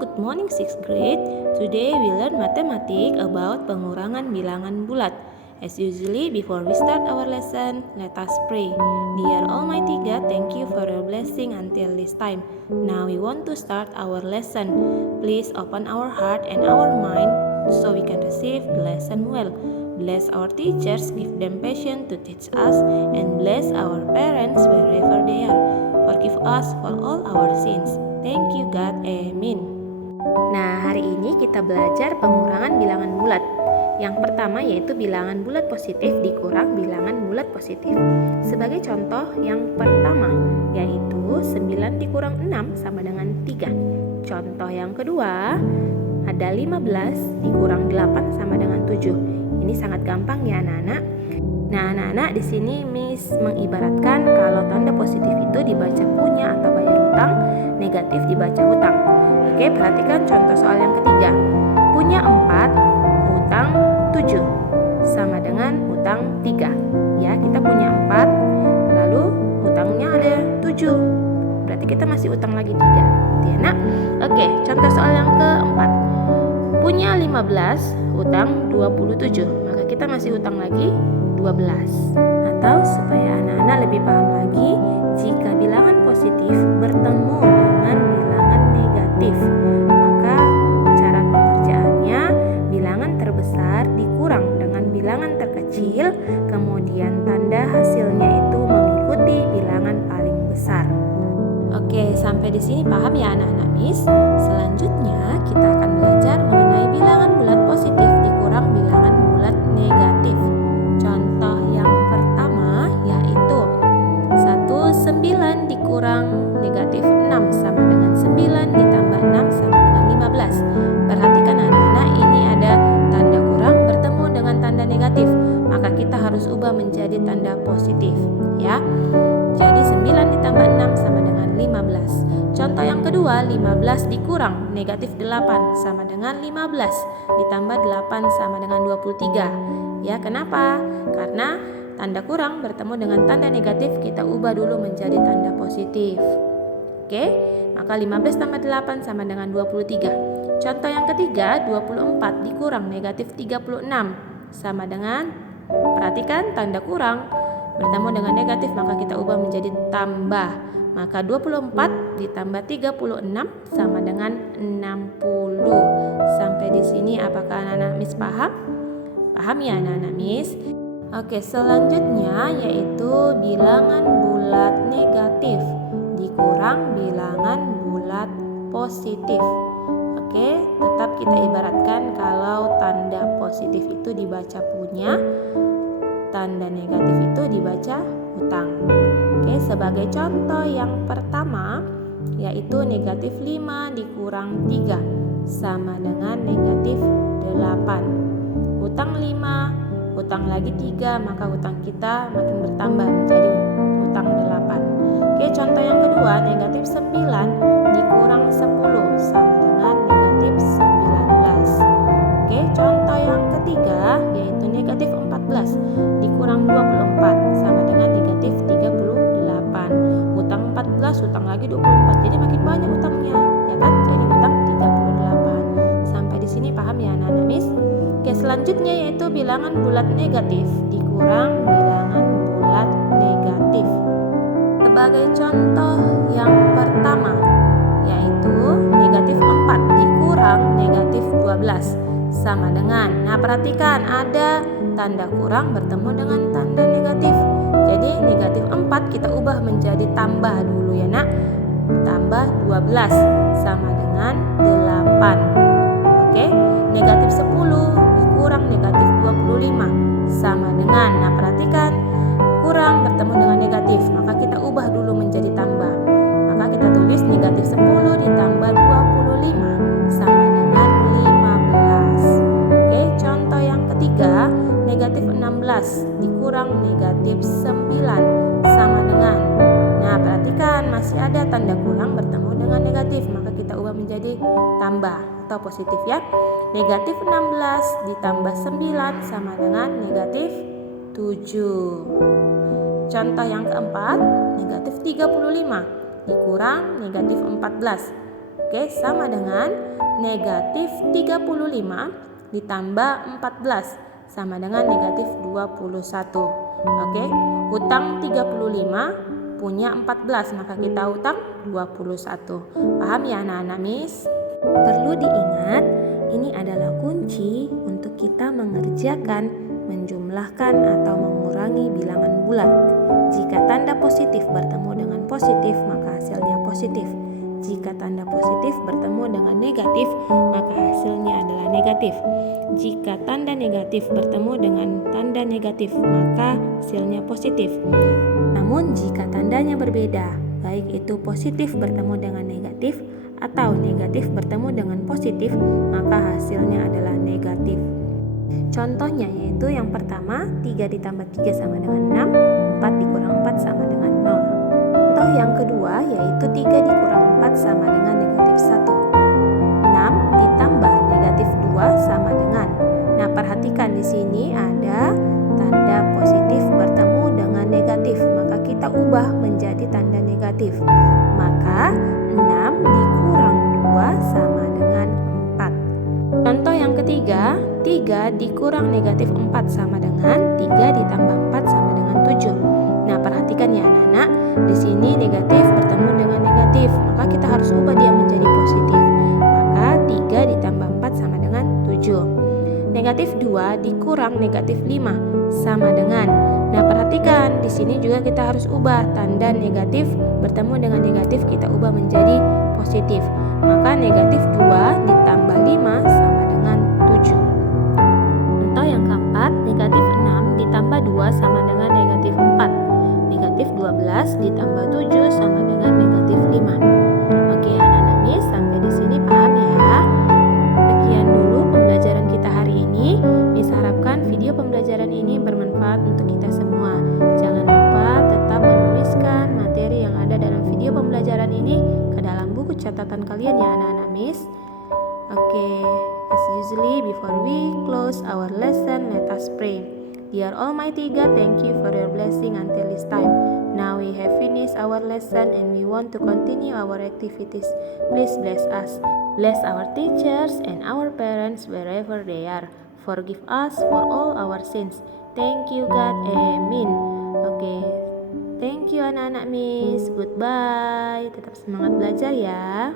good morning 6th grade. Today we learn mathematics about pengurangan bilangan bulat. As usually, before we start our lesson, let us pray. Dear Almighty God, thank you for your blessing until this time. Now we want to start our lesson. Please open our heart and our mind so we can receive the lesson well. Bless our teachers, give them patience to teach us, and bless our parents wherever they are. Forgive us for all our sins. Thank you God, amin. Nah, hari ini kita belajar pengurangan bilangan bulat. Yang pertama yaitu bilangan bulat positif dikurang bilangan bulat positif. Sebagai contoh yang pertama yaitu 9 dikurang 6 sama dengan 3. Contoh yang kedua ada 15 dikurang 8 sama dengan 7. Ini sangat gampang ya anak-anak. Nah, anak-anak di sini Miss mengibaratkan kalau tanda positif itu dibaca punya atau bayar hutang, negatif dibaca hutang. Oke, perhatikan contoh soal yang ketiga. Punya 4, hutang 7 sama dengan hutang 3. Ya, kita punya 4, lalu hutangnya ada 7. Berarti kita masih hutang lagi 3. Ya, Nak? Oke, contoh soal yang keempat. Punya 15, hutang 27. Maka kita masih hutang lagi 12. Atau supaya anak-anak lebih paham lagi, jika bilangan positif bertemu dengan bilangan negatif, maka cara pengerjaannya bilangan terbesar dikurang dengan bilangan terkecil, kemudian tanda hasilnya itu mengikuti bilangan paling besar. Oke, sampai di sini paham ya anak-anak Miss? Selanjutnya kita akan belajar mengenai bilangan bulat positif dikurang bilangan bulat negatif. Contoh yang pertama yaitu 9 dikurang negatif 6 sama dengan 9 ditambah 6 sama dengan 15. Perhatikan anak-anak, ini ada tanda kurang bertemu dengan tanda negatif, maka kita harus ubah menjadi tanda positif ya. Jadi 9 ditambah 6 sama dengan 15. Contoh yang kedua, 15 dikurang negatif 8 sama dengan 15 ditambah 8 sama dengan 23. Ya, kenapa? Karena tanda kurang bertemu dengan tanda negatif, kita ubah dulu menjadi tanda positif. Oke, maka 15 tambah 8 sama dengan 23. Contoh yang ketiga, 24 dikurang negatif 36 sama dengan, perhatikan tanda kurang bertemu dengan negatif, maka kita ubah menjadi tambah. Maka 24 ditambah 36 sama dengan 60. Sampai di sini apakah anak-anak Miss paham? Paham ya anak-anak Miss? Oke, selanjutnya yaitu bilangan bulat negatif dikurang bilangan bulat positif. Oke, tetap kita ibaratkan kalau tanda positif itu dibaca punya, tanda negatif itu dibaca hutang. Oke, sebagai contoh yang pertama yaitu negatif 5 dikurang 3 sama dengan negatif 8. Hutang 5, hutang lagi 3, maka hutang kita makin bertambah menjadi hutang 8. Oke, contoh yang kedua, negatif 9 dikurang 10 sama dengan negatif 19. Oke, contoh yang ketiga yaitu negatif 14 dikurang 24 sama dengan negatif 38. Hutang 14, hutang lagi 24, jadi makin banyak hutangnya, ya kan? Jadi hutang 38. Sampai di sini paham ya anak-anak Miss? Oke, selanjutnya yaitu bilangan bulat negatif dikurang bilangan bulat negatif. Sebagai contoh yang pertama yaitu negatif 4 dikurang negatif 12 sama dengan, nah perhatikan ada tanda kurang bertemu dengan tanda negatif. Jadi negatif 4 kita ubah menjadi tambah dulu ya nak. Tambah 12 sama dengan 8. Oke, negatif 10 dikurang negatif 25 sama dengan, nah perhatikan kurang bertemu dengan negatif, maka kita ubah dulu menjadi tambah. Maka kita tulis negatif 10 ditambah 25 sama dengan 15. Oke, contoh yang ketiga negatif 16 dikurang negatif 9 sama dengan, nah perhatikan masih ada tanda kurang bertemu dengan negatif, maka kita ubah menjadi tambah atau positif ya. Negatif 16 ditambah 9 sama dengan negatif 7. Contoh yang keempat, negatif 35 dikurang negatif 14. Oke, sama dengan negatif 35 ditambah 14 sama dengan negatif 21. Oke, hutang 35 punya 14, maka kita hutang 21. Paham ya anak-anak Miss? Perlu diingat, ini adalah kunci untuk kita mengerjakan, menjumlahkan atau mengurangi bilangan bulat. Jika tanda positif bertemu dengan positif, maka hasilnya positif. Jika tanda positif bertemu dengan negatif, maka hasilnya adalah negatif. Jika tanda negatif bertemu dengan tanda negatif, maka hasilnya positif. Namun jika tandanya berbeda, baik itu positif bertemu dengan negatif atau negatif bertemu dengan positif, maka hasilnya adalah negatif. Contohnya yaitu yang pertama, 3 ditambah 3 sama dengan 6, 4 dikurang 4 sama dengan 0. Contoh yang kedua yaitu 3 dikurang 4 sama dengan negatif 1. 6 ditambah negatif 2 sama dengan. Nah, perhatikan di sini ada tanda positif bertemu dengan negatif, maka kita ubah menjadi tanda negatif. Maka 6 dikurang 2 sama dengan 4. Contoh yang ketiga, 3 dikurang negatif 4 sama dengan 3 ditambah 4 sama dengan 7. Nah, perhatikan ya anak-anak, di sini negatif bertemu dengan negatif, maka kita harus ubah dia menjadi positif. Maka 3 ditambah 4 sama dengan 7. Negatif 2 dikurang negatif 5 sama dengan. Nah, perhatikan di sini juga kita harus ubah tanda negatif bertemu dengan negatif, kita ubah menjadi positif. Maka negatif 2 ditambah 5 sama dengan 7. Contoh yang keempat, negatif 6 ditambah 2 sama dengan negatif 4. Negatif 12 ditambah 7 sama dengan negatif 5. Oke anak-anak Miss, sampai di sini paham ya? Sekian dulu pembelajaran kita hari ini. Miss harapkan video pembelajaran ini bermanfaat untuk kita semua. Jangan lupa tetap menuliskan materi yang ada dalam video pembelajaran ini ke dalam buku catatan kalian ya anak-anak Miss. Oke, as usually before we close our lesson, let us pray. Dear Almighty God, thank you for your blessing until this time. Now we have finished our lesson and we want to continue our activities. Please bless us. Bless our teachers and our parents wherever they are. Forgive us for all our sins. Thank you God. Amen. Oke. Thank you anak-anak Miss. Goodbye. Tetap semangat belajar ya.